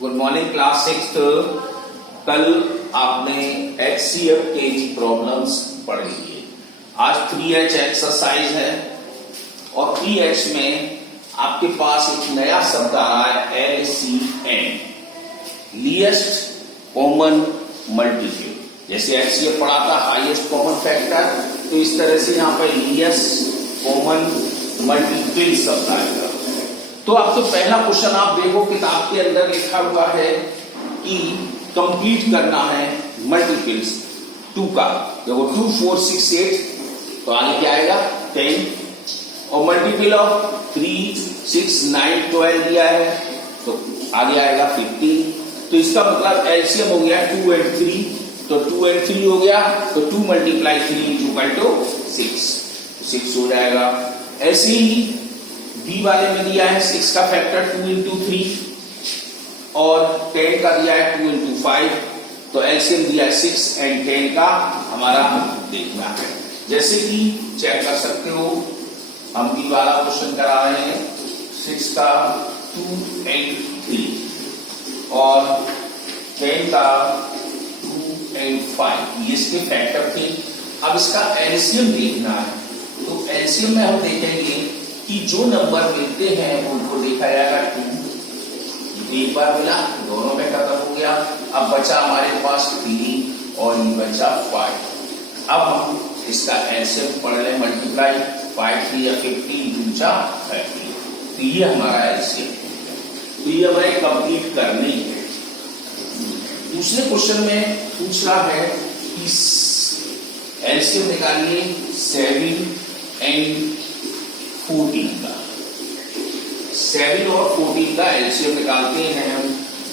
Good morning class sixth. कल आपने HCF के प्रॉब्लम्स पढ़ी है। आज 3H एक्सरसाइज है और 3H में आपके पास एक नया शब्द आ रहा है LCM, लीस्ट कॉमन मल्टीपल। जैसे HCF पढ़ा था हाईएस्ट कॉमन फैक्टर, तो इस तरह से यहाँ पर लीस्ट कॉमन मल्टीपल शब्द आएगा। तो अब तो पहला क्वेश्चन आप देखो, किताब के अंदर लिखा हुआ है कि कंप्लीट करना है मल्टीपल्स 2 का। देखो 2, 4, 6, 8, तो आगे क्या आएगा 10, और मल्टीपल ऑफ 3, 6, 9, 12 दिया है, तो आगे आएगा 15। तो इसका मतलब एलसीएम हो गया 2 और 3, तो 2 और 3 हो गया, तो 2 मल्टीप्लाई 3 इक्वल टू 6, 6 हो जाएगा। ऐसे ही बी वाले में दिया है 6 का फैक्टर 2 इंटू 3 और 10 का दिया है 2 इंटू 5, तो एलसीएम दिया है 6 एंड 10 का हमारा देखना है। जैसे कि चेक कर सकते हो, हम बी वाला क्वेश्चन करा रहे हैं 6 का 2 एंड 3 और 10 का 2 एंड 5, ये इसके फैक्टर थे। अब इसका एलसीएम देखना है, तो एलसीएम में हम देखेंगे कि जो नंबर मिलते हैं उनको देखा जाएगा 2, एक बार मिला दोनों में खत्म हो गया। अब बचा हमारे पास 3 और ये बचा 5। अब हम इसका एलसीएम पढ़ लें, मल्टीप्लाई 5 3 या 15 2 30, तो ये हमारा एलसीएम है। तो ये हमारे कंप्लीट करने है। दूसरे क्वेश्चन में पूछ रहा है कि एलसीएम निकालिए 7 एंड 14 का। 7 और 14 का एलसीएम निकालते हैं हम,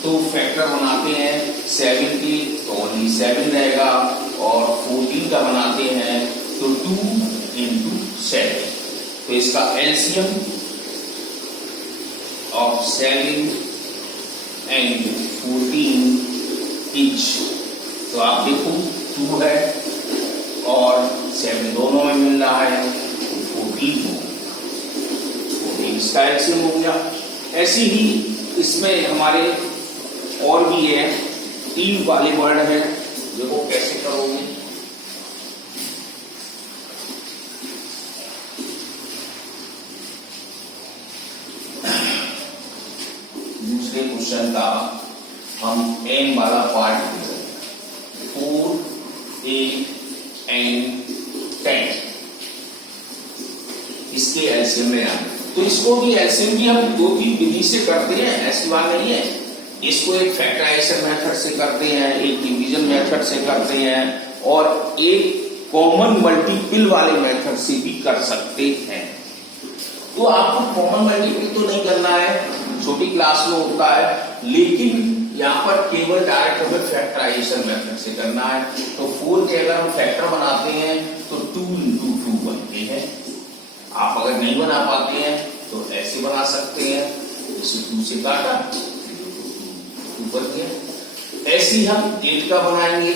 तो फैक्टर बनाते हैं 7 की, तो ओनली 7 रहेगा, और 14 का बनाते हैं तो 2 इंटू 7। तो इसका एलसीएम ऑफ 7 एंड 14 इंच, तो आप देखो 2 है और 7 दोनों में मिल रहा है, 14 इसका एलसीएम हो गया। ऐसे ही इसमें हमारे और भी है 3 वाले वर्ड है, देखो कैसे करोगे। दूसरे क्वेश्चन का हम एम वाला पार्ट 4, 8 एंड 10 इसके एलसीएम में आए। तो इसको भी एलसीएम भी हम 2-3 विधि से करते हैं, ऐसी बात नहीं है। इसको एक फैक्टराइजेशन मेथड से करते हैं, एक डिवीजन मेथड से करते हैं, और एक कॉमन मल्टीपल वाले मेथड से भी कर सकते हैं। तो आपको कॉमन मल्टीपल तो नहीं करना है, छोटी क्लास में होता है, लेकिन यहाँ पर केवल डायरेक्ट हमें फैक्टराइजेशन मेथड से करना है। तो 4 के अगर हम फैक्टर बनाते हैं तो 2 इंटू 2 बनते हैं। आप अगर नहीं बना पाते हैं तो ऐसे बना सकते हैं, जैसे 2 से काटा 2 बन गया। ऐसे ही हम 8 का बनाएंगे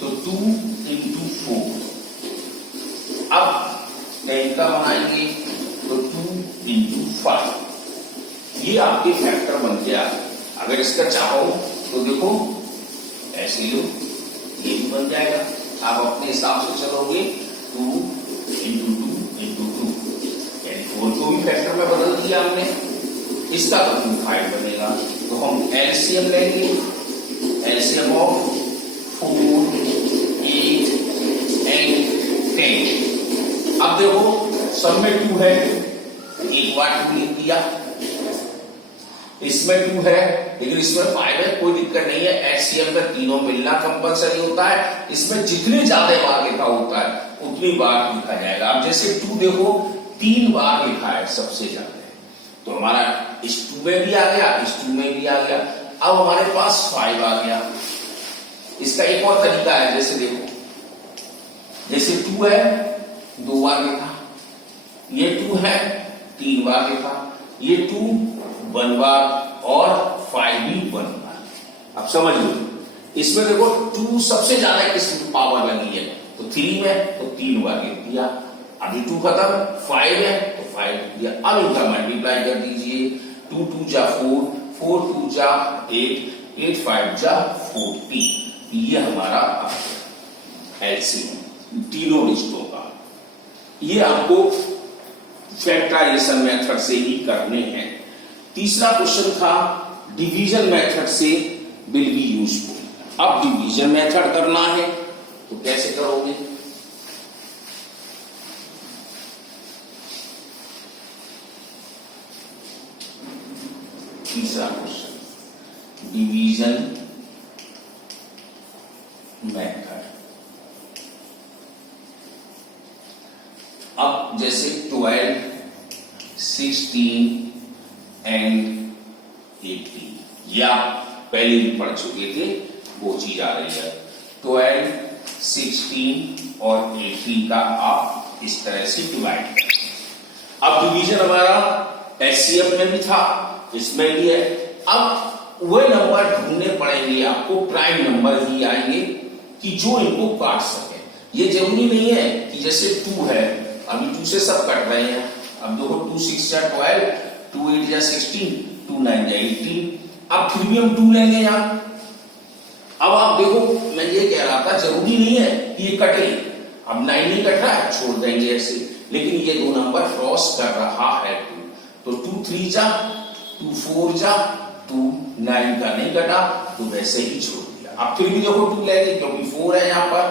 तो 2 इंटू 4। अब 10 का बनाएंगे तो 2 इंटू 5। ये आपके फैक्टर बन गया। अगर इसका चाहो तो देखो ऐसे लो, ये भी बन जाएगा। आप अपने हिसाब से चलोगे 2 इंटू 2 इंटू 2, यानी 4 को भी फैक्टर में बदल दिया हमने, इसका तो 5 बनेगा। तो हम एलसीएम लेंगे, एलसीएम ऑफ 4, 8 एंड 10। अब देखो सब में 2 है, एक बार 2 लिख दिया, इसमें 2 है लेकिन इसमें 5 है, कोई दिक्कत नहीं है। एचसीएम में तीनों मिलना कंपलसरी होता है। इसमें जितने ज्यादा बार लिखा होता है उतनी बार लिखा जाएगा। अब जैसे 2 देखो 3 बार लिखा है सबसे ज्यादा, तो हमारा इस 2 में भी आ गया, इस 2 में भी आ गया। अब हमारे पास 5 आ गया। इसका एक और तरीका है, जैसे देखो जैसे 2 है 2 बार लिखा, ये 2 है 3 बार लिखा, ये 2 1 बार और 5 भी 1 बार। अब समझ लो, इसमें देखो 2 सबसे ज्यादा किस पावर लगी है, तो 3 में तो 3 बार लिख दिया। अभी 2 खत्म, 5 है तो 5 लिख दिया। अब इनका मल्टीप्लाई कर दीजिए, 2 2 जा 4, 4 2 जा 8, 8 5 जा 40। ये हमारा एलसीएम तीनों डिजिटों का। ये आपको फैक्टराइजेशन मेथड से ही करने हैं। तीसरा क्वेश्चन था डिवीजन मेथड से विल बी यूजफुल। अब डिवीजन मेथड करना है तो कैसे करोगे? तीसरा क्वेश्चन डिवीजन मेथड। अब जैसे 12, 16 एंड 18 या पहले भी पढ़ चुके थे, वो चीज आ रही है। 12, 16 और 18 का आप इस तरह से डिवाइड करें। अब डिवीजन हमारा एचसीएफ में भी था, इसमें भी है। अब वह नंबर ढूंढने पड़ेंगे आपको, प्राइम नंबर ही आएंगे कि जो इनको काट सके। ये जरूरी नहीं है कि जैसे 2 है, अभी 2 से सब कट रहे हैं। अब देखो 2 6 जा 12, 2 8 जा 16, 2 9 जा 18। अब फिर भी हम 2 लेंगे यहां। अब आप देखो, मैं ये कह रहा था जरूरी नहीं है कि ये कटे। अब 9 नहीं कट रहा है, छोड़ देंगे ऐसे, लेकिन ये 2 नंबर क्रॉस कर रहा है 2, तो 2 3 जा 2 4 जा 2 9 का नहीं कटा, तो वैसे ही छोड़ दिया। अब फिर भी देखो 2 लेंगे क्योंकि 4 है यहां पर,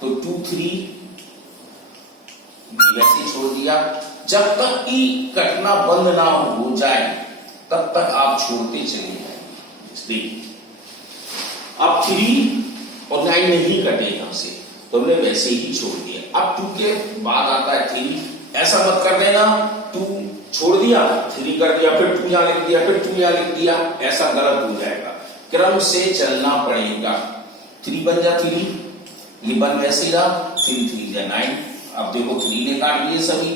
तो 2 3 वैसे ही छोड़ दिया। जब तक कि कटना बंद ना हो जाए तब तक आप छोड़ते चले जाएंगे। अब 3 और 9 नहीं कटे यहां से, तो हमने वैसे ही छोड़ दिया। अब 2 के बाद आता है 3। ऐसा मत कर देना 2 छोड़ दिया 3 कर दिया, फिर 2 यहां लिख दिया, फिर 2 यहां लिख दिया, ऐसा गलत हो जाएगा। क्रम से चलना पड़ेगा। 3 बन जा 3, ये बन वैसे ही रहा, 3 3 जा 9। अब देखो 3 ने काट लिए सभी।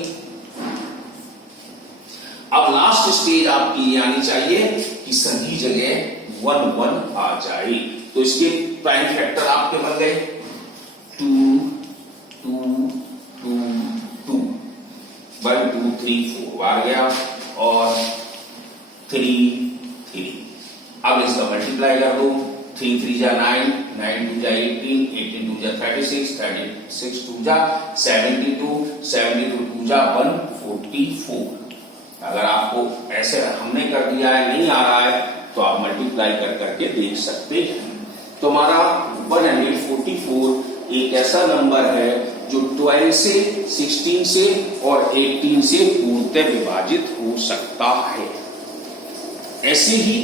अब लास्ट स्टेज आपकी ये आनी चाहिए कि सभी जगह 1 1 आ जाए। तो इसके प्राइम फैक्टर आपके बन गए 2 2 2 2, 1 2 3 4 बार गया, और 3 3। अब इसका मल्टीप्लाई कर दो। 3 3 जा 9, 9 2 जा 18, 18 2 जा 36, 36 2 जा 72, 72 2 जा 144। अगर आपको ऐसे हमने कर दिया है, नहीं आ रहा है, तो आप मल्टीप्लाई कर करके देख सकते हैं। तो हमारा 144 एक ऐसा नंबर है जो 12 से, 16 से और 18 से पूर्णतः विभाजित हो सकता है। ऐसे ही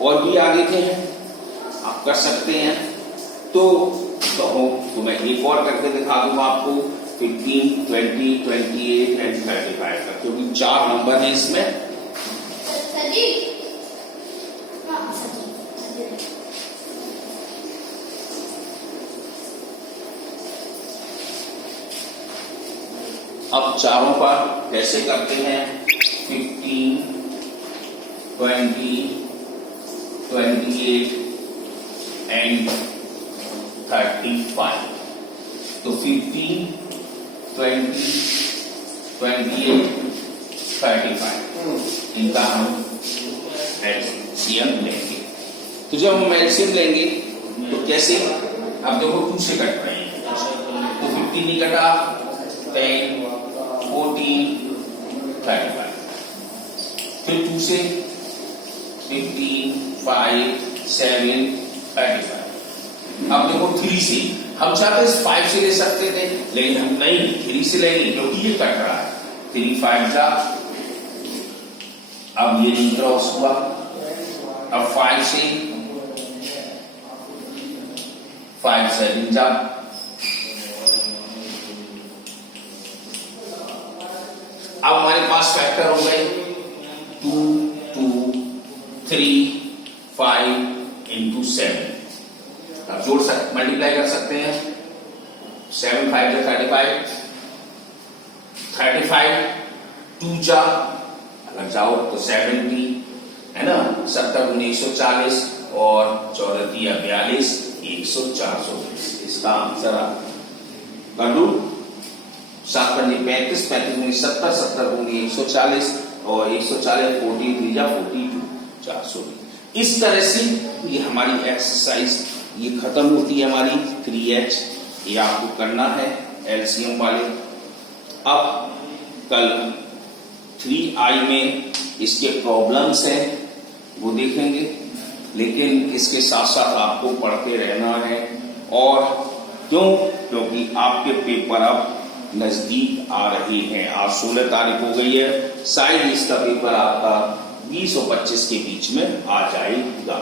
और भी आगे के हैं, आप कर सकते हैं। तो मैं एक और करके दिखा दूंगा आपको 15, 20, 28 एंड 35 का, क्योंकि 4 नंबर है इसमें। अब चारों पर कैसे करते हैं? 15, 20, 28 एंड 35। तो 15, 20, 28, 35 इनका हम एलसीएम लेंगे। तो जब हम एलसीएम लेंगे तो कैसे? अब देखो 2 से कट रहे हैं, तो 15 नहीं कटा, 10, 14, 35। फिर 2 से 15, 5, 7, 35। अब देखो 3 से, हम चाहते 5 से ले सकते थे, लेकिन हम नहीं 3 से लेंगे क्योंकि ये कट रहा है। 3 5 जा, अब ये नहीं क्रॉस हुआ। अब 5 से 5 7 जा, अब हमारे पास फैक्टर हो गए 2 2 3 5 इंटू 7। अब जोड़ सकते, मल्टीप्लाई कर सकते हैं। 7 5 जा 35, 35 2 जा लग जाओ तो 70 है ना, 70 गुने 140 और 14 या 42, 100 इसका आंसर आप कर दू। 7 पंजे 35, 35 गुने 70, 70 गुने 140 और 140 43 या 42 420। इस तरह से ये हमारी एक्सरसाइज ये खत्म होती है हमारी 3H। ये आपको करना है एलसीएम वाले। अब कल 3I में इसके प्रॉब्लम्स हैं वो देखेंगे, लेकिन इसके साथ साथ आपको पढ़ते रहना है। और क्योंकि आपके पेपर अब नजदीक आ रहे हैं। आज 16 तारीख हो गई है, शायद इसका पेपर आपका 20 और 25 के बीच में आ जाएगा।